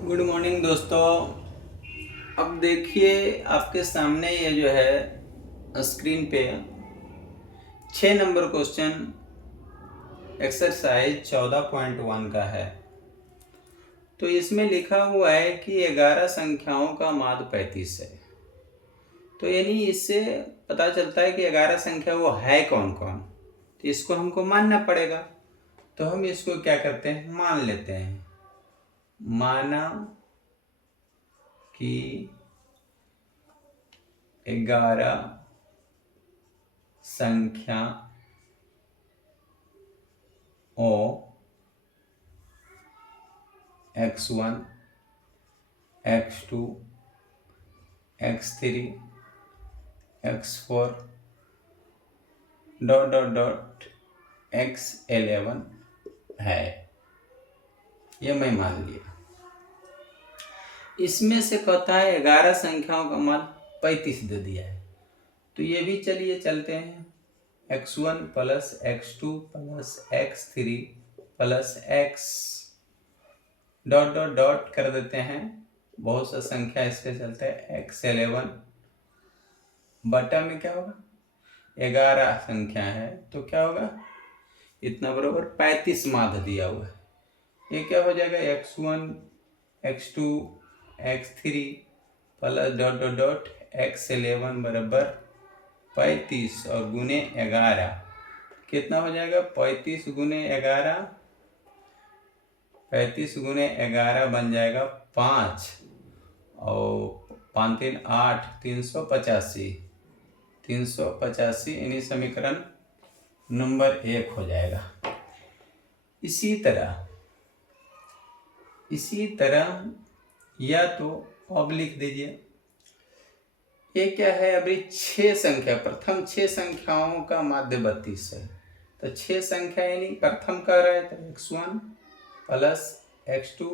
Good morning दोस्तों। अब देखिए आपके सामने ये जो है स्क्रीन पे 6 नंबर क्वेश्चन एक्सरसाइज 14.1 का है। तो इसमें लिखा हुआ है कि 11 संख्याओं का माध्य 35 है। तो यानी इससे पता चलता है कि 11 संख्या वो है कौन कौन, तो इसको हमको मानना पड़ेगा। तो हम इसको क्या करते हैं, मान लेते हैं। माना कि 11 संख्या ओ x1 x2 x3 x4 dot dot dot x11 है। ये मैं मान लिया। इसमें से कहता है 11 संख्याओं का मान 35 दे दिया है। तो ये भी चलिए चलते हैं। x1 plus x2 plus x3 plus x dot dot dot कर देते हैं। बहुत सा संख्या इसके चलते हैं। x11 बटा में क्या होगा, 11 संख्या है तो क्या होगा, इतना बराबर 35 माध्य दिया हुआ है। ये क्या हो जाएगा, x1 x2 x3 plus dot dot dot x11 बराबर 35 और गुने 11 कितना हो जाएगा, 35 गुने 11, 35 गुने 11 बन जाएगा 5 और 5 3 8, 385, 385 यानी समीकरण नंबर 1 हो जाएगा। इसी तरह या तो अब लिख दीजिए, ये क्या है, अभी 6 संख्या, प्रथम 6 संख्याओं का माध्य 32 है। तो 6 संख्या यानी प्रथम कह रहा है तो x1 plus x2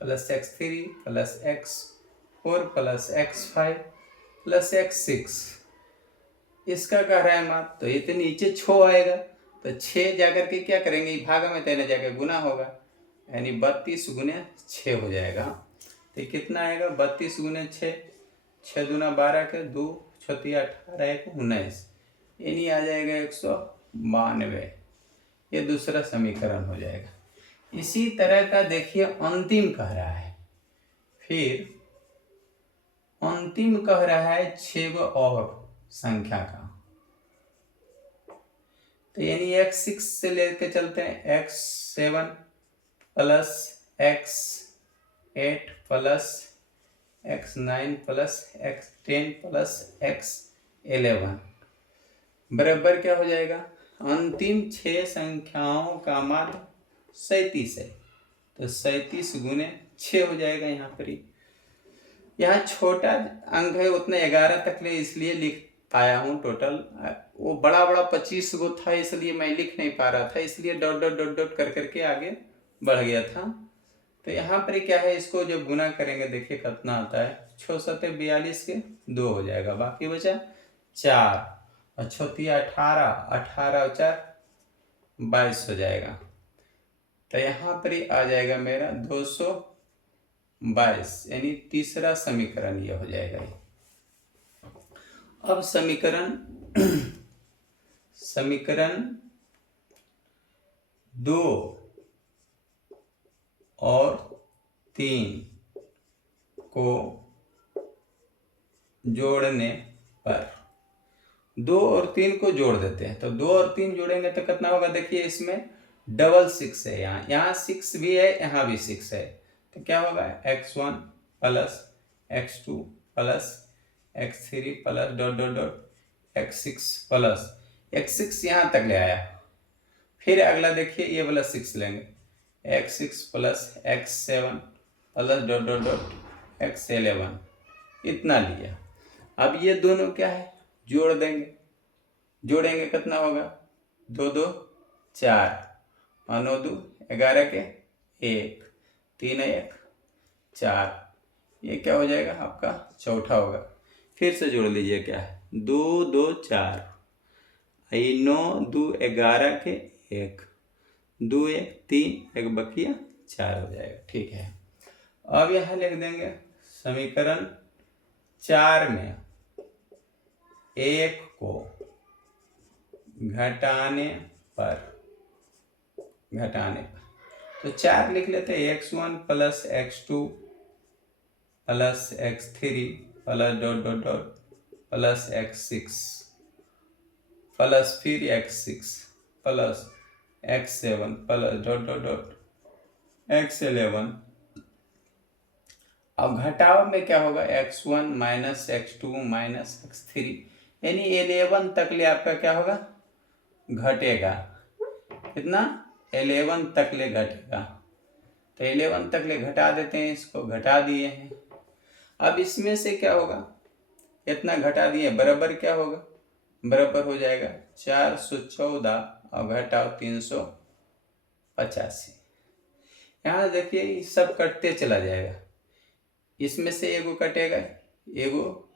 plus x3 plus x4 plus x5 plus x6 इसका कह रहा है माध्य। तो ये तो नीचे 6 आएगा, तो 6 जाकर के क्या करेंगे, भाग में तेने जाकर गुना होगा, यानी 32 गुने 6 हो जाएगा। तो कितना आएगा, 32 गुने 6, 6 दूना 12 के 2 छत्ती 18 1 19, यानी आ जाएगा 192। ये दूसरा समीकरण हो जाएगा। इसी तरह का देखिए अंतिम कह रहा है, फिर अंतिम कह रहा है 6 और संख्या का। तो यानी x6 से लेके चलते हैं, x7 plus x8 plus x9 plus x10 plus x11 बराबर क्या हो जाएगा, अंतिम 6 संख्याओं का माध्य 37 है। तो 37 गुने 6 हो जाएगा। यहाँ पर ही यहाँ छोटा अंक है उतना 11 तक ले, इसलिए लिख पाया हूँ। टोटल वो बड़ा 25 गो था, इसलिए मैं लिख नहीं पा रहा था, इसलिए डॉट डॉट डॉट डॉट कर करके आगे बढ़ गया था। तो यहाँ पर क्या है, इसको जब गुना करेंगे देखिए कितना आता है, 6 7 42 के 2 हो जाएगा, बाकी बचा 4 और 6 18, 18 और 4 22 हो जाएगा। तो यहाँ पर ही आ जाएगा मेरा 222, यानी तीसरा समीकरण ये हो जाएगा। अब समीकरण 2 और 3 को जोड़ने पर, 2 और 3 को जोड़ देते हैं। तो 2 और 3 जोड़ेंगे तो कितना होगा, देखिए इसमें डबल 6 है, यहाँ 6 भी है, यहाँ भी 6 है। तो क्या होगा, x1 plus x2 plus x3 plus dot dot dot x6 plus x6 यहाँ तक ले आया। फिर अगला देखिए ये वाला 6 लेंगे, x6 plus x7 plus dot dot dot x11 इतना लिया। अब ये दोनों क्या है, जोड़ देंगे, जोड़ेंगे कितना होगा, 2 2 4 और 9 2 11 के 1, 3 1 4, ये क्या हो जाएगा आपका चौथा होगा। फिर से जोड़ लीजिए, क्या है 2 2 4, 9 2 11 के 1, 2 1 3 1 बकिया 4 हो जाएगा। ठीक है, अब यहाँ लिख देंगे समीकरण 4 में 1 को घटाने पर तो 4 लिख लेते हैं, x1 plus x2 plus x3 plus dot dot dot plus x6 plus फिर x6 plus x7 plus dot dot dot x11। अब घटाव में क्या होगा, x1 minus x2 minus x3, यानी 11 तक ले आपका क्या होगा, घटेगा। कितना, 11 तक ले घटेगा। तो 11 तक ले घटा देते हैं, इसको घटा दिए हैं। अब इसमें से क्या होगा, इतना घटा दिए, बराबर क्या होगा, बराबर हो जाएगा 414 और घटाओ 385। यहाँ देखिए ये सब कटते चला जाएगा, इसमें से एगो कटेगा, एगो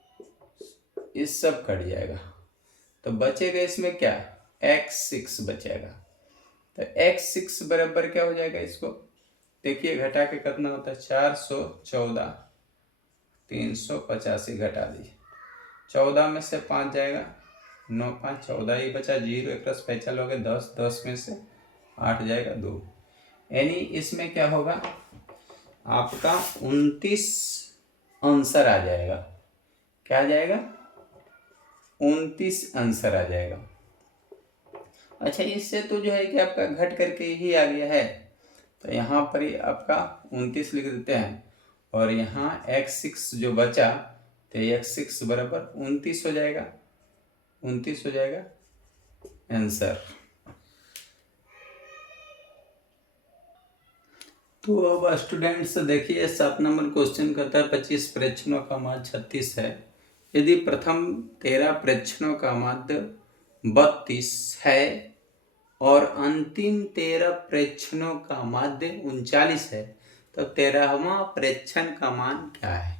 इस सब कट जाएगा, तो बचेगा इसमें क्या, x6 बचेगा। तो x6 बराबर क्या हो जाएगा, इसको देखिए घटा के कितना होता है, 414 385 घटा दीजिए, 14 में से 5 जाएगा, 9 5 14 ही बचा, 0 एक रस पैंचल हो गए, 10 10 में से 8 जाएगा 2, यानी इसमें क्या होगा आपका 29 आंसर आ जाएगा। क्या आ जाएगा, 29 आंसर आ जाएगा। अच्छा, इससे तो जो है कि आपका घट करके ही आ गया है, तो यहाँ पर ही आपका 29 लिख देते हैं, और यहाँ x6 जो बचा, तो x6 बराबर 29 हो जाएगा, 29 हो जाएगा आंसर। तो अब स्टूडेंट्स देखिए 7 नंबर क्वेश्चन कहता है 25 प्रेक्षणों का माध्य 36 है। यदि प्रथम 13 प्रेक्षणों का माध्य 32 है और अंतिम 13 प्रेक्षणों का माध्य 39 है, तो 13वां प्रेक्षण का मान क्या है।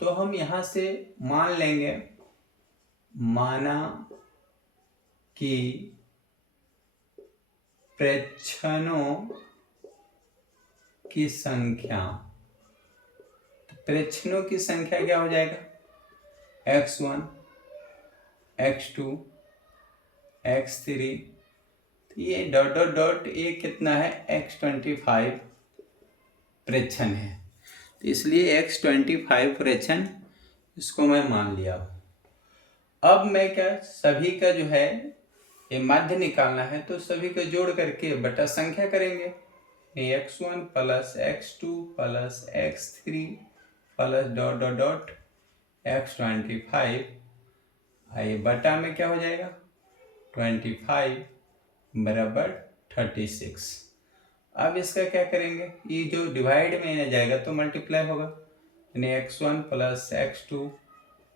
तो हम यहाँ से मान लेंगे, माना कि प्रेक्षणों की संख्या, तो प्रेक्षणों की संख्या क्या हो जाएगा, x1 x2 x3, तो ये डॉट डॉट डॉट ये कितना है, x25 प्रेक्षण है, तो इसलिए x25 प्रेक्षण इसको मैं मान लिया। अब मैं क्या, सभी का जो है ये माध्य निकालना है, तो सभी को जोड़ करके बटा संख्या करेंगे, x1 plus x2 plus x3 plus dot dot dot x25, आइए बटा में क्या हो जाएगा, 25 बराबर 36। अब इसका क्या करेंगे, ये जो डिवाइड में जाएगा तो मल्टीप्लाई होगा, यानी x1 plus x2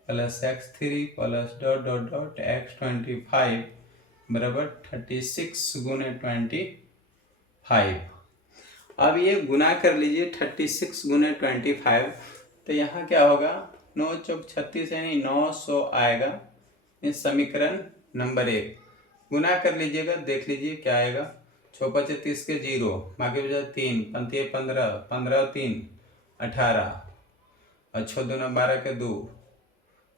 plus x3 plus dot dot dot x25 बराबर 36 गुने 25। अब ये गुना कर लीजिए 36 गुने 25, तो यहाँ क्या होगा, 9 चौक 36 यानी 900 आएगा। इस समीकरण नंबर 1 गुना कर लीजिएगा, देख लीजिए क्या आएगा, 6 5 30 के 0, बाकी बचा 3 पंती 15 15 3 18 और 6 दूना 12 के 2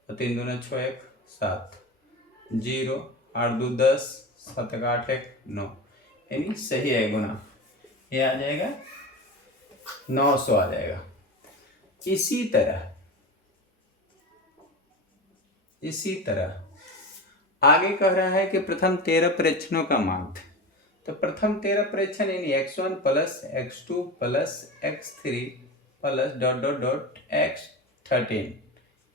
और 3 दूना 6 1 7 0 8 2 10 7 8 1 9, यानी सही है गुना, ये आ जाएगा 900 आ जाएगा। इसी तरह आगे कह रहा है कि प्रथम 13 प्रेक्षणों का माध्य, तो प्रथम 13 प्रेक्षण यानी x1 plus x2 plus x3 plus dot dot dot x13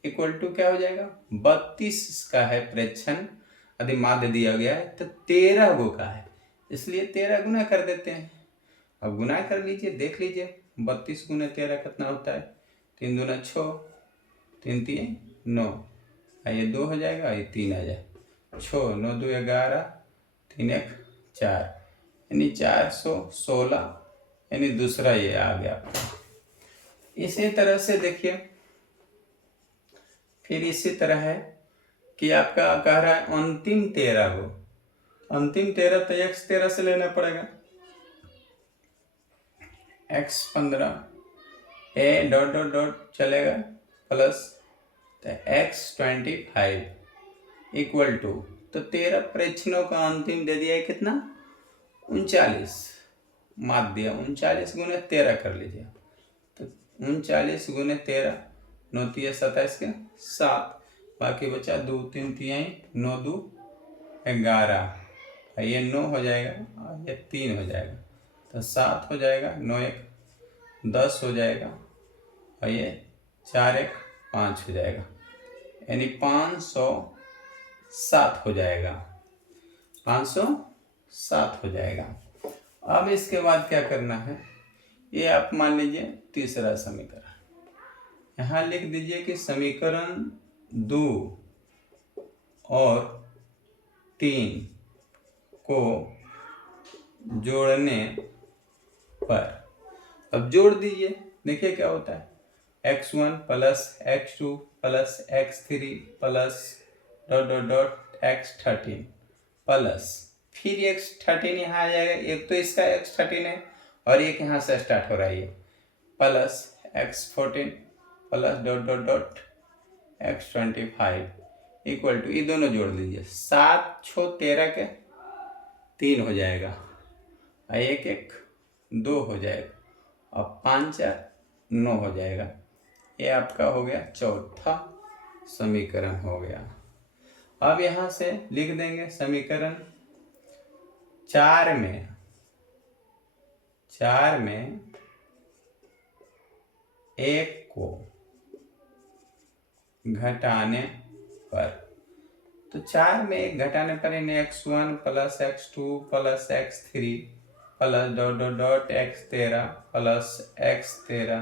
equal to क्या हो जाएगा, 32 का है प्रेक्षण, यदि माध्य दिया गया है तो 13 गो का है, इसलिए 13 गुना कर देते हैं। अब गुना कर लीजिए, देख लीजिए 32 गुना 13 कितना होता है, 3 दूना 6 3 3 9, ये 2 हो जाएगा, ये 3 आ जाए, 6 9 2 11 3 1 4, यानी 416, यानी दूसरा ये आ गया। इसी तरह से देखिए, फिर इसी तरह है कि आपका कह रहा है अंतिम 13 को, अंतिम 13 तो x13 से लेना पड़ेगा, x15 ए डॉट डॉट डॉट चलेगा प्लस तो x25 इक्वल टू, तो 13 प्रश्नों का अंतिम दे दिया है कितना 39 माध्य 39 गुने 13 कर लीजिए। तो 39 गुने 13 9 3 27 के 7, बाकी बचा 2 3 तिहाई 9 2 11, ये 9 हो जाएगा और ये 3 हो जाएगा, तो 7 हो जाएगा, 9 1 10 हो जाएगा और ये 4 1 5 हो जाएगा, यानी 507 हो जाएगा, 507 हो जाएगा। अब इसके बाद क्या करना है, ये आप मान लीजिए तीसरा समीकरण, यहाँ लिख दीजिए कि समीकरण 2 और 3 को जोड़ने पर, अब जोड़ दीजिए, देखिए क्या होता है, x1 plus x2 plus x3 plus dot dot dot x13 plus फिर x13 यहाँ आ जाएगा, एक तो इसका x13 है और एक यहाँ से स्टार्ट हो रहा है ये, plus x14 plus dot dot dot x25 equal to, ये दोनों जोड़ लीजिए, 7 6 13 के 3 हो जाएगा और 1 1 2 हो जाएगा और 5 4 9 हो जाएगा। ये आपका हो गया चौथा समीकरण हो गया। अब यहाँ से लिख देंगे समीकरण 4 में 1 को घटाने पर, तो 4 में 1 घटाने पर इन्हें x1 plus x2 plus x3 plus dot dot dot x13 plus x13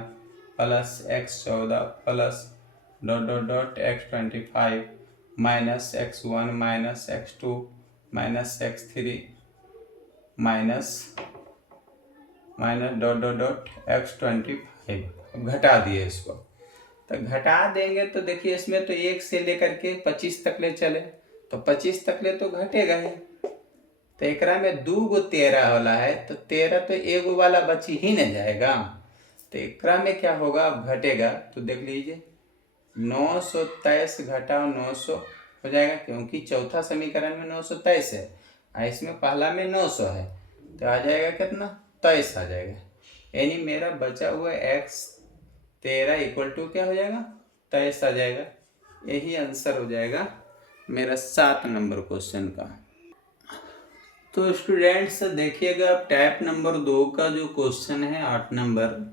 plus x14 plus dot dot dot x25 minus x1 minus x2 minus x3 minus dot dot dot x25 घटा दिए इसको, तो घटा देंगे तो देखिए इसमें तो 1 से लेकर के 25 तक ले चले, तो 25 तक ले तो घटेगा ही, तो एकरा में 2 गो 13 वाला है, तो 13 तो 1 वाला बची ही न जाएगा, तो एकरा में क्या होगा, अब घटेगा, तो देख लीजिए 923 घटाओ 900 हो जाएगा, क्योंकि चौथा समीकरण में 923 है और इसमें पहला में 900 है, तो आ जाएगा कितना 23 आ जाएगा, यानी मेरा बचा हुआ x13 इक्वल टू क्या हो जाएगा 23 आ जाएगा। यही आंसर हो जाएगा मेरा 7 नंबर क्वेश्चन का। तो स्टूडेंट्स देखिएगा, अब टाइप नंबर 2 का जो क्वेश्चन है 8 नंबर,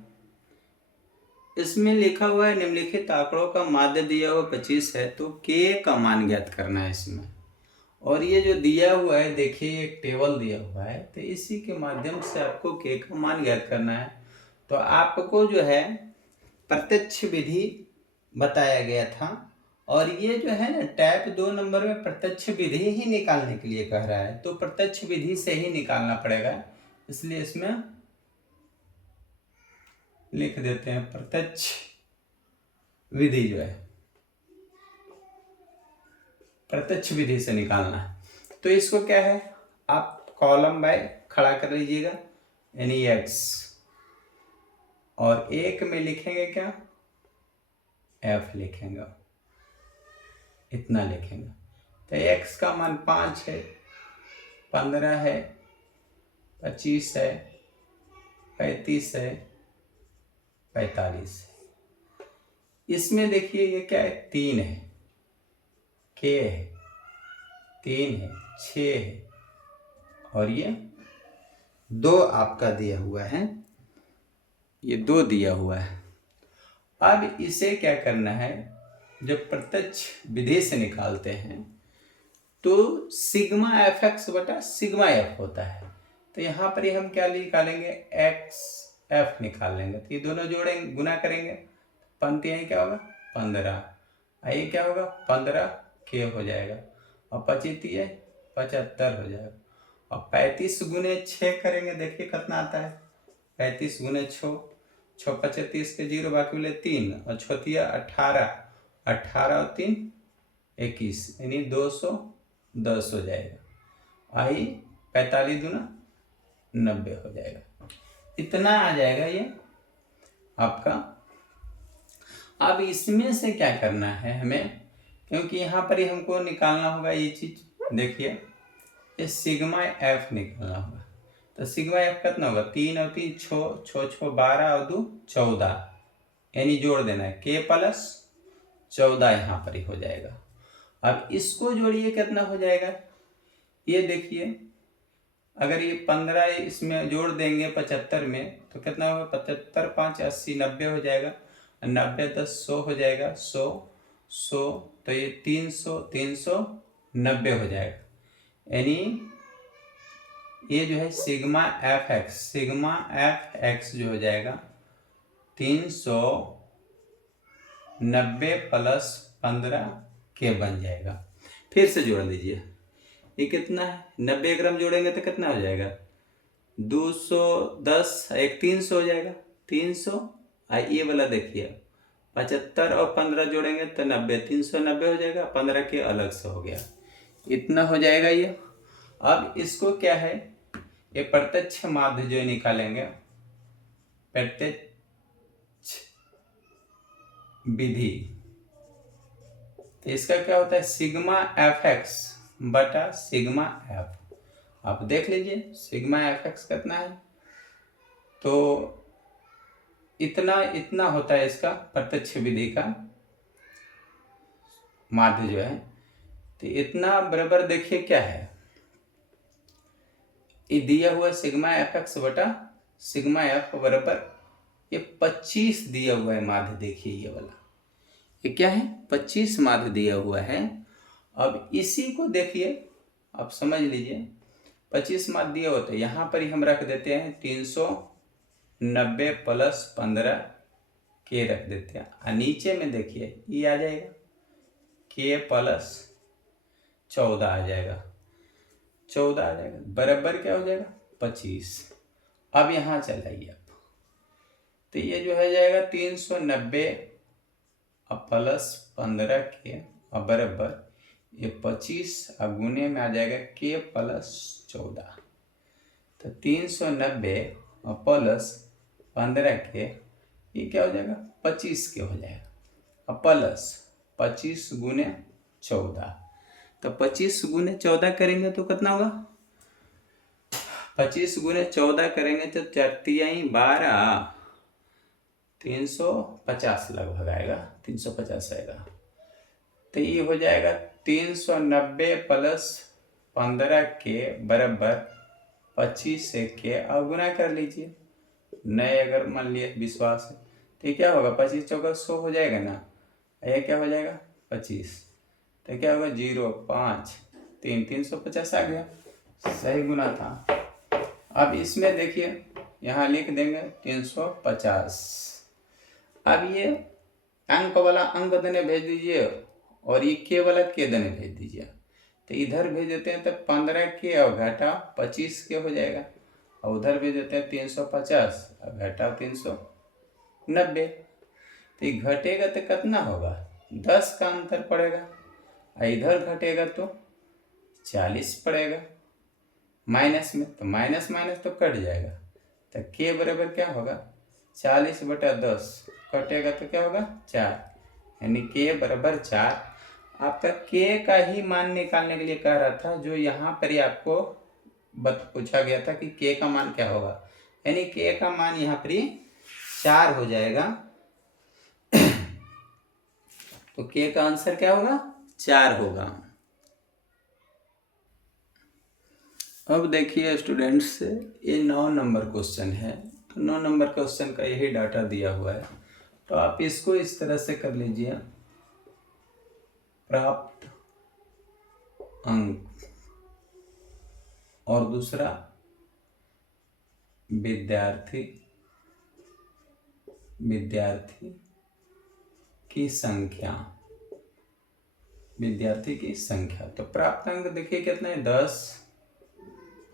इसमें लिखा हुआ है निम्नलिखित आंकड़ों का माध्य दिया हुआ 25 है, तो k का मान ज्ञात करना है इसमें, और ये जो दिया हुआ है देखिए एक टेबल दिया हुआ है, तो इसी के माध्यम से आपको k का मान ज्ञात करना है। तो आपको जो है प्रत्यक्ष विधि बताया गया था, और ये जो है ना टाइप 2 नंबर में प्रत्यक्ष विधि ही निकालने के लिए कह रहा है, तो प्रत्यक्ष विधि से ही निकालना पड़ेगा, इसलिए इसमें लिख देते हैं प्रत्यक्ष विधि जो है प्रत्यक्ष विधि से निकालना है। तो इसको क्या है, आप कॉलम बाय खड़ा कर लीजिएगा, यानी x, और एक में लिखेंगे क्या f लिखेंगे, इतना लिखेंगे, तो x का मान 5 है, 15 है, 25 है, 35 है, 45 है। इसमें देखिए ये क्या है 3 है, k है, 3 है, 6 है, और ये 2 आपका दिया हुआ है, ये 2 दिया हुआ है। अब इसे क्या करना है, जब प्रत्यक्ष विधि से निकालते हैं तो सिग्मा एफ एक्स बटा सिग्मा एफ होता है, तो यहाँ पर ही हम क्या निकालेंगे एक्स एफ निकाल लेंगे, तो ये दोनों जोड़ेंगे गुना करेंगे, पंक्ति यही क्या होगा 15, ये क्या होगा 15 के हो जाएगा, और 25 है 75 हो जाएगा, और 35 गुने 6 करेंगे, देखिए कितना आता है 35 गुने 6, 6 35 के 0 बाकी बोले 3 और 6 18, 18 और 3 21, यानी 210 हो जाएगा, आई 45 दूना 90 हो जाएगा, इतना आ जाएगा ये आपका अब इसमें से क्या करना है हमें, क्योंकि यहाँ पर ही हमको निकालना होगा ये चीज। देखिए ये सिग्मा एफ निकालना होगा, तो सिग्मा एफ कितना होगा, 3 और 3 6, 6 6 12 और 2 14, यानी जोड़ देना है k प्लस 14 यहाँ पर ही हो जाएगा। अब इसको जोड़िए कितना हो जाएगा, ये देखिए अगर ये 15 इसमें जोड़ देंगे 75 में तो कितना होगा, 75 5 80 90 हो जाएगा, 90 10 100 हो जाएगा, 100 100 तो ये 300 390 हो जाएगा। यानी ये जो है सिग्मा एफ एक्स जो हो जाएगा 390 प्लस 15 के बन जाएगा। फिर से जोड़ लीजिए, ये कितना है, 90 ग्राम जोड़ेंगे तो कितना हो जाएगा, 210 एक 300 हो जाएगा, 300 ये वाला देखिए 75 और 15 जोड़ेंगे तो 90, 390 हो जाएगा, 15 के अलग से हो गया, इतना हो जाएगा ये। अब इसको क्या है, ये प्रत्यक्ष माध्य जो निकालेंगे, प्रत्यक्ष विधि, तो इसका क्या होता है, सिग्मा एफ एक्स बटा सिग्मा एफ। आप देख लीजिए सिग्मा एफ एक्स कितना है, तो इतना होता है इसका प्रत्यक्ष विधि का माध्य जो है, तो इतना बराबर देखिए क्या है, ये दिया हुआ सिग्मा एफ एक्स बटा सिग्मा एफ बराबर ये 25 दिया हुआ है माध्य। देखिए ये वाला ये क्या है, 25 माध्य दिया हुआ है। अब इसी को देखिए, आप समझ लीजिए 25 माध्य दिया होता है, यहाँ पर ही हम रख देते हैं 390 प्लस 15 के रख देते हैं, और नीचे में देखिए ये आ जाएगा के प्लस 14 आ जाएगा, 14 आ जाएगा बराबर क्या हो जाएगा 25। अब यहाँ चलाइए आप, तो ये जो है जाएगा 390 प्लस 15 के और बराबर ये 25 और गुने में आ जाएगा के प्लस 14, तो 390 और प्लस 15 के ये क्या हो जाएगा 25 के हो जाएगा, और प्लस 25 गुने 14, तो 25 गुने 14 करेंगे तो कितना होगा, 25 गुने 14 करेंगे तो 4 12 350 लगभग आएगा, 350 आएगा, तो ये हो जाएगा 390 प्लस 15 के बराबर 25 से के और गुना कर लीजिए, नए अगर मान लिए विश्वास है तो ये क्या होगा 25 चौका 100 हो जाएगा ना, ये क्या हो जाएगा 25, तो क्या होगा 0 5 3 350 आ गया, सही गुना था। अब इसमें देखिए यहाँ लिख देंगे 350। अब ये अंक वाला अंक देने भेज दीजिए और ये के वाला के देने भेज दीजिए, तो इधर भेज देते हैं तो 15 के और घटा 25 के हो जाएगा, और उधर भेज देते हैं 350 और घटा 390, तो ये घटेगा तो कितना होगा 10 का अंतर पड़ेगा, और इधर घटेगा तो 40 पड़ेगा माइनस में, तो माइनस माइनस तो कट जाएगा, तो के बराबर क्या होगा 40 बटा 10 कटेगा तो क्या होगा 4, यानी के बराबर 4। आपका के का ही मान निकालने के लिए कह रहा था, जो यहाँ पर ही आपको पूछा गया था कि के का मान क्या होगा, यानी के का मान यहाँ पर ही 4 हो जाएगा, तो के का आंसर क्या होगा 4 होगा। अब देखिए स्टूडेंट्स, ये 9 नंबर क्वेश्चन है, तो 9 नंबर क्वेश्चन का यही डाटा दिया हुआ है, तो आप इसको इस तरह से कर लीजिए, प्राप्त अंक और दूसरा विद्यार्थी की संख्या, विद्यार्थी की संख्या, तो प्राप्त अंक देखिए कितना है 10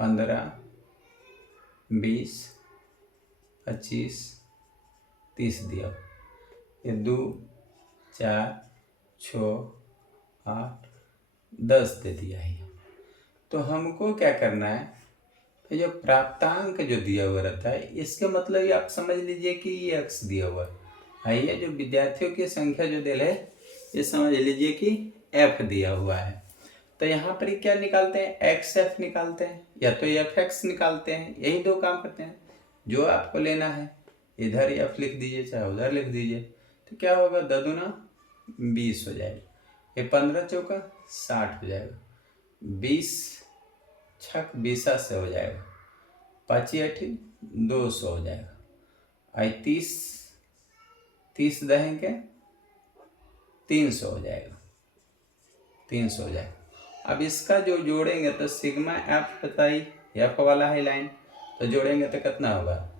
15 20 25 30 दिया, ये 2 4 6 8 10 दे दिया है। तो हमको क्या करना है, तो जो प्राप्तांक जो दिया हुआ रहता है इसका मतलब ये आप समझ लीजिए कि ये x दिया हुआ है, ये जो विद्यार्थियों की संख्या जो दिल है ये समझ लीजिए कि f दिया हुआ है। तो यहाँ पर क्या निकालते हैं, एक्स एफ निकालते हैं या तो एफ एक्स निकालते हैं, यही दो काम करते हैं। जो आपको लेना है इधर एफ लिख दीजिए चाहे उधर लिख दीजिए। तो क्या होगा, 2×2 20 हो जाएगा, ये 15×4 60 हो जाएगा, 20×6 20 से हो जाएगा, 25×8 200 हो जाएगा, आई 30 दहेंगे 300 हो जाएगा, 300 हो जाएगा। अब इसका जो जोड़ेंगे तो सिग्मा एफ बताइए, एफ वाला है लाइन, तो जोड़ेंगे तो कितना होगा,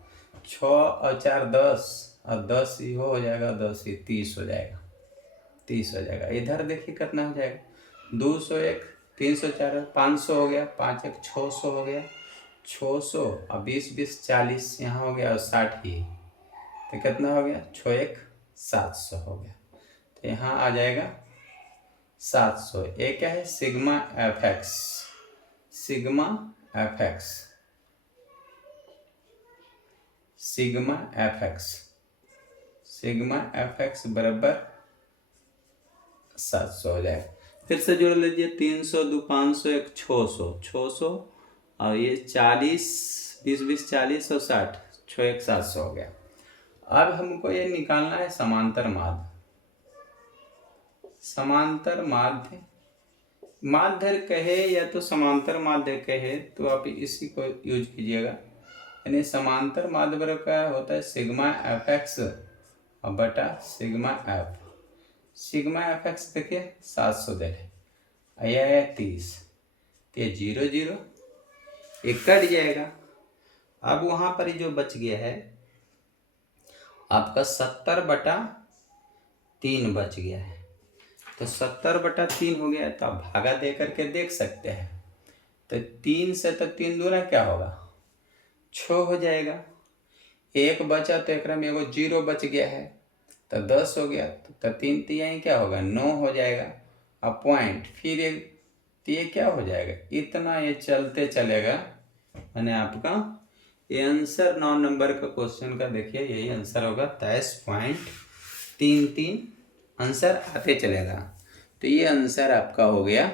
6 और 4 10 और 10 ही हो जाएगा, 10 ही 30 हो जाएगा, 30 हो जाएगा। इधर देखिए कितना हो जाएगा, 201 304 500 हो गया, 5×1 600 हो गया, 600 और 20 40 यहाँ हो गया और 60 ही, तो कितना हो गया, 6×1 700 हो गया। तो यहाँ आ जाएगा 700। एक क्या है, sigma F x, sigma F x, sigma F x, sigma F x बराबर 700 हो जाएगा। फिर से जोड़ लीजिए, 300 2 500 1 600, 600 और ये 40 20 40 और 60, 6×1 700 हो गया। अब हमको ये निकालना है समांतर माध्य, समांतर माध्य, माध्य कहे या तो समांतर माध्य कहे तो आप इसी को यूज कीजिएगा। यानी समांतर माध्य बराबर क्या होता है, सिग्मा एफ एक्स और बटा sigma F. Sigma F x देखिए 700 दे रहे, आया 30, तो ये 0 0 एक कट जाएगा। अब वहाँ पर जो बच गया है आपका 70/3 बच गया है, तो 70/3 हो गया, तो आप भागा दे करके देख सकते हैं। तो 3 से तो 3 दूना क्या होगा, 6 हो जाएगा, एक बचा तो एक में एगो 0 बच गया है, तो 10 हो गया, तो 3 3 क्या होगा, 9 हो जाएगा। अब पॉइंट फिर एक, तो ये क्या हो जाएगा, इतना ये चलते चलेगा। मैंने आपका ये आंसर 9 नंबर का क्वेश्चन का देखिए, यही आंसर होगा, 23.33 आंसर आते चलेगा। तो ये आंसर आपका हो गया